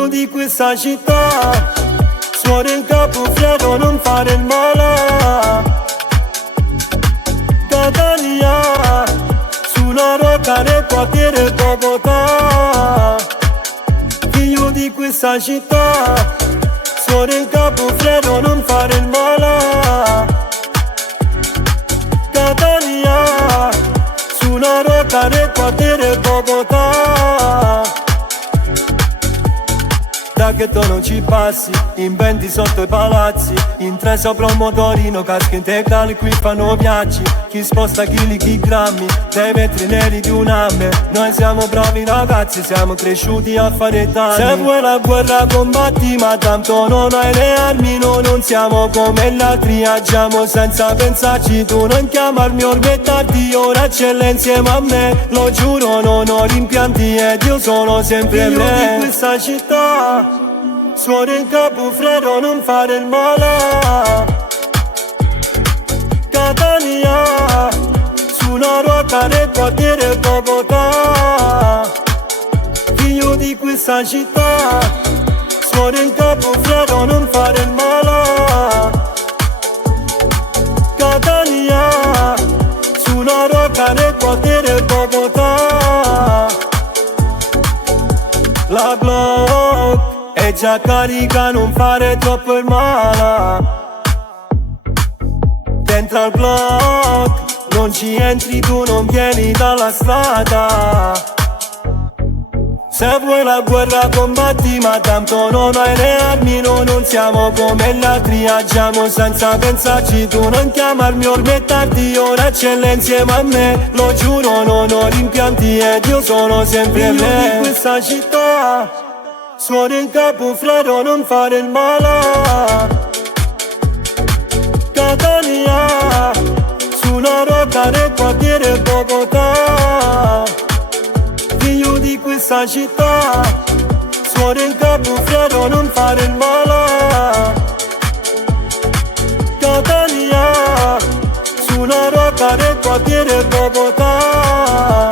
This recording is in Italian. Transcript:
Figlio di questa città, suore in capo freddo, non fare il male. Catania, su una rocca nel quartiere Bogotà. Figlio di questa città, suore in capo freddo, non fare il male. Catania, su una rocca nel quartiere Bogotà. Da che tu non ci passi, inventi sotto i palazzi, in tre sopra un motorino, casche integrali qui fanno viaggi. Chi sposta chili, chi grammi, dai vetri neri di un amme. Noi siamo bravi ragazzi, siamo cresciuti a fare danni. Se vuoi la guerra combatti, ma tanto non hai le armi. Noi non siamo come gli altri, agiamo senza pensarci. Tu non chiamarmi ormai è tardi, ora eccellenza insieme a me. Lo giuro non ho rimpianti ed io sono sempre me. Figlio di questa città, suore in capo freddo, non fare il male. Catania, su una rocca nel quartiere Bogotà. Figlio di questa città, suore in capo freddo, non fare il male. Catania, su una rocca nel quartiere Bogotà. La Glock è già carica, non fare troppo il male. Dentro al block non ci entri, tu non vieni dalla strada. Se vuoi la guerra combatti, ma tanto non hai le armi. Noi non siamo come gli altri, agiamo senza pensarci. Tu non chiamarmi ormai è tardi, ora eccellenza insieme a me. Lo giuro non ho rimpianti ed io sono sempre me. Figlio di questa città, suore in capo freddo, non fare il male. Catania, su una rocca nel quartiere Bogotà. Figlio di questa città, suore in capo freddo, non fare il male. Catania, su una rocca nel quartiere Bogotà.